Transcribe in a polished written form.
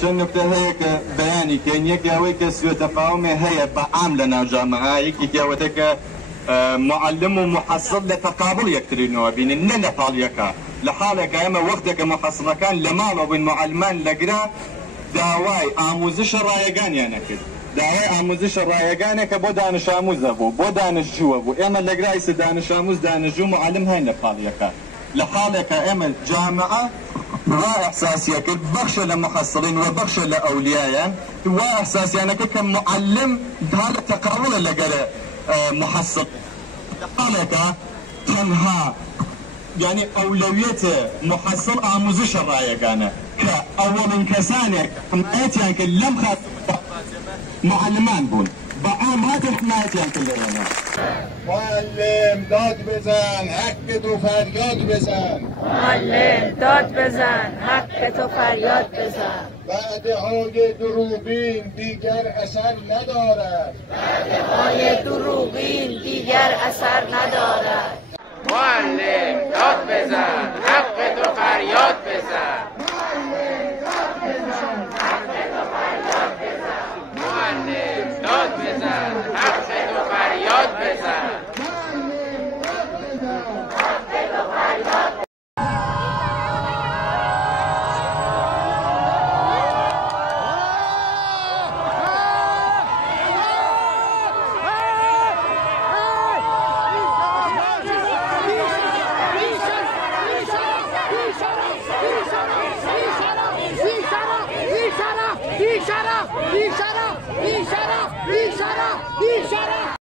چند نکته هەیە کە بەیانی کەین یەکی ئەوەی کە سوێ تەفاومێ هەیە بەعام لە ناو جامعە یەکێکی ئەوەتە کە معلم و محەسڵ لە تەقابڵ یەکترینەوە بینن نە لە پاڵیەکە لە حاڵێکە ئێمە وەختێکە محەسڵەکان لە ماڵەوە بووین معلمان لەگرا داوای ئاموزش ڕایەگانیان نەکرد داوای ئاموزش ڕایەگانێکە بۆ دانش ئاموزە بوو بۆ دانشجووە بوو ئێمە لەگرای سە دانش ئاموز دانشجوو معلم هەین لە پاڵیەکە لە حاڵێکە ئێمە جامعە وا احساسیه کرد بخش لمحصلين وبخش لاولياء وا احساسيانه كمعلم هذا تقابل لقى محصل قالك تنها يعني اولويه محصل اموزش الرايه كان كاول كسانك حمايتي يعني لم خاف معلمان بون بعامات حمايتي يعني كلنا معلم داد بزن حق تو فریاد بزن معلم داد بزن حق تو فریاد بزن وعده‌های دروغین دیگر اثر ندارد وعده‌های دروغین دیگر اثر ندارد معلم داد بزن حق تو فریاد بزن معلم داد بزن حق تو فریاد بزن معلم داد بزن حق تو فریاد بزن Shut up!